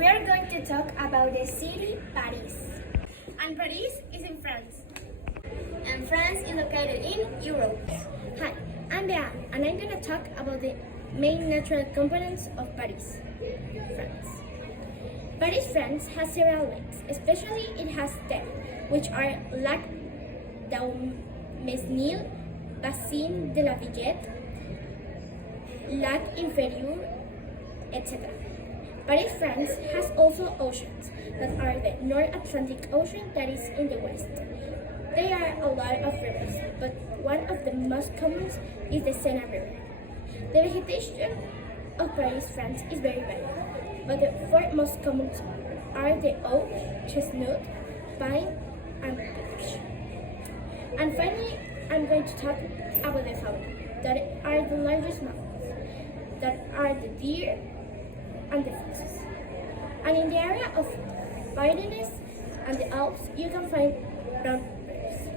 We are going to talk about the city Paris. And Paris is in France. And France is located in Europe. Hi, I'm Bea, and I'm going to talk about the main natural components of Paris, France. Paris, France has several lakes, especially it has 10, which are Lac d'Aumesnil, Bassin de la Villette, Lac Inferior, etc. Paris, France has also oceans that are the North Atlantic Ocean that is in the west. There are a lot of rivers, but one of the most common is the Sena River. The vegetation of Paris, France is very varied, but the four most common are the oak, chestnut, pine, and birch. And finally, I'm going to talk about the fauna, that are the largest mammals, that are the deer and the foxes. And in the area of Pyrenees and the Alps, you can find brown bears,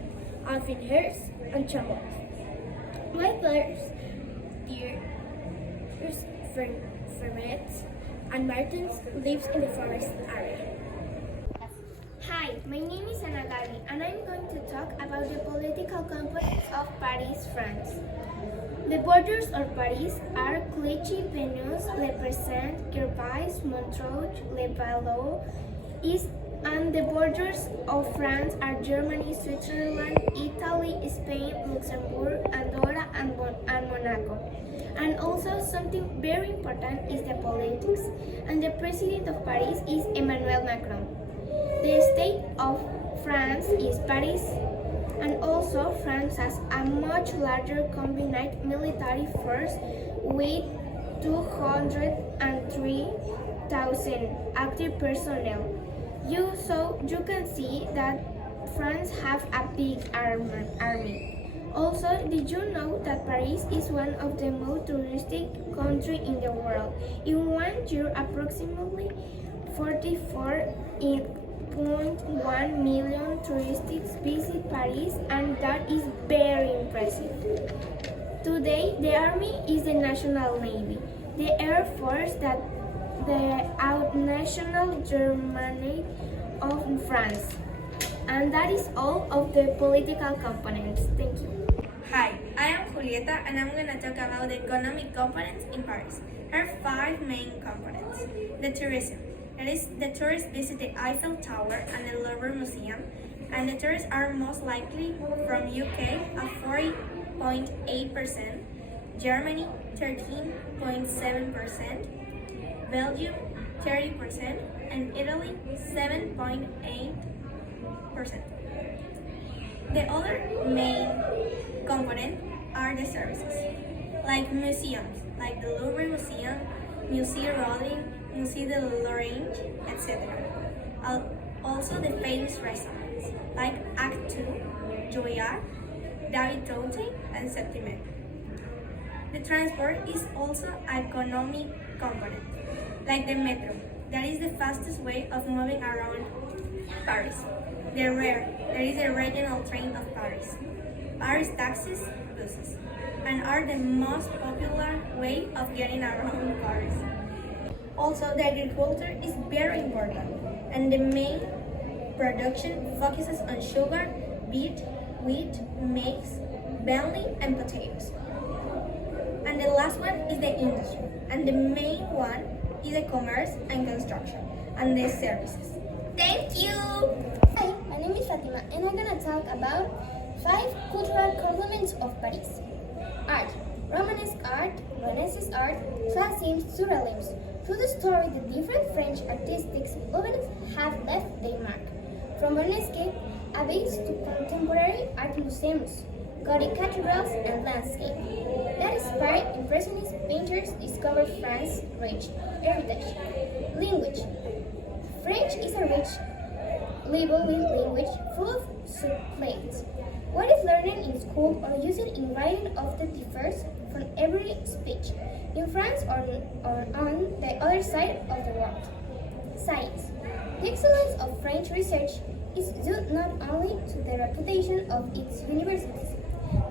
Alpine hares, and chamois. White bears, deer, ferrets, and martens lives in the forest area. Hi, my name is Ana Gabi, and I'm going to talk about the political components of Paris, France. The borders of Paris are Clichy, Penaos, Le Present, Gervais, Montreuil, Le Valo, East, and the borders of France are Germany, Switzerland, Italy, Spain, Luxembourg, Andorra, and Monaco. And also something very important is the politics, and the president of Paris is Emmanuel Macron. The state of France is Paris, and also France has a much larger combined military force with 203,000 active personnel. You can see that France have a big army. Also, did you know that Paris is one of the most touristic countries in the world? In 1 year, approximately 44.1 million tourists visit Paris, and that is very impressive. Today, the army is the national navy, the air force that the national Germany of France. And that is all of the political components. Thank you. Hi, I am Julieta, and I'm going to talk about the economic components in Paris. There are 5 main components. The tourism. That is, the tourists visit the Eiffel Tower and the Louvre Museum, and the tourists are most likely from UK at 40.8%, Germany 13.7%, Belgium 30%, and Italy 7.8%. The other main component are the services, like museums, like the Louvre Museum, Musée Rodin, Musée de l'Orange, etc. Also the famous restaurants, like Act 2, Joyard, David Tote, and Septimet. The transport is also an economic component, like the metro, that is the fastest way of moving around Paris. The RER, that is the regional train of Paris. Paris taxis, buses, and are the most popular way of getting around Paris. Also, the agriculture is very important, and the main production focuses on sugar, beet, wheat, maize, barley, and potatoes. And the last one is the industry, and the main one is the commerce and construction, and the services. Thank you! Hi, my name is Fatima, and I'm gonna talk about 5 cultural complements of Paris. Art. Romanesque art, Renaissance art, classicism, surrealism. Through the story, the different French artistic movements have left their mark. From Renaissance abbés to contemporary art museums, Gothic cathedrals, and landscape. That inspired Impressionist painters discovered France's rich heritage. Language. French is a rich, lively language full of subtleties. What if learning in school or using in writing often differs from every speech, in France or on the other side of the world? Science. The excellence of French research is due not only to the reputation of its universities,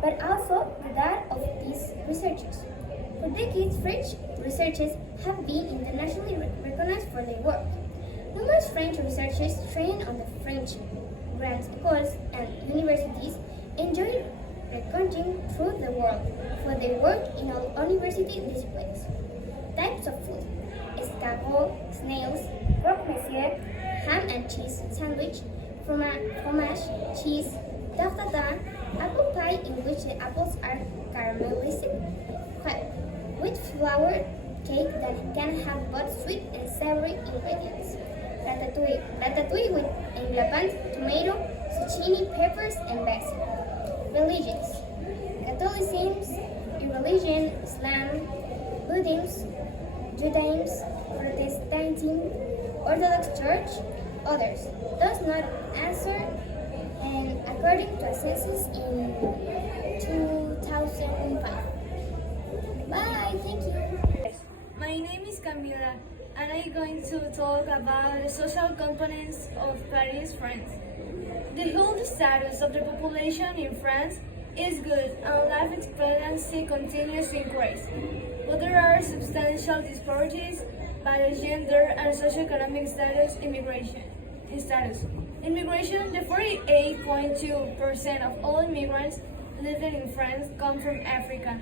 but also to that of these researchers. For decades, French researchers have been internationally recognized for their work. Numerous French researchers trained on the French grand schools and universities enjoy recruiting through the world for their work in all university disciplines. Types of food: escargot, snails, croque monsieur, ham and cheese sandwich, fromage, cheese, tarte tatin, apple pie in which the apples are caramelized, with flour cake that can have both sweet and savory ingredients, ratatouille with englapant, tomato, zucchini, peppers, and basil. Religions: Catholicism, irreligion, Islam, Buddhism, Judaism, Protestantism, Orthodox Church, others. Does not answer, and according to a census in 2005. Bye, thank you. My name is Camila, and I'm going to talk about the social components of Paris, France. The health status of the population in France is good, and life expectancy continues to increase. But there are substantial disparities by the gender and socioeconomic status immigration. The 48.2% of all immigrants living in France come from Africa.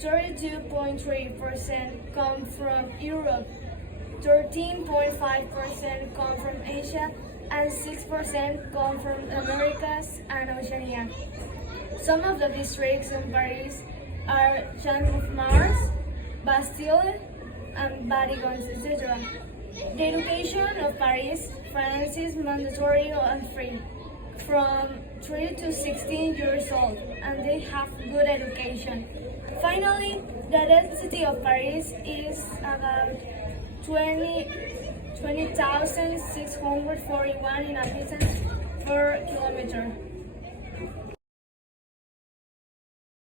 32.3% come from Europe, 13.5% come from Asia, and 6% come from the Americas and Oceania. Some of the districts in Paris are Champs of Mars, Bastille, and Barigons, etc. The education of Paris, France is mandatory and free from 3 to 16 years old, and they have good education. Finally, the density of Paris is about 20,641 inhabitants per kilometer.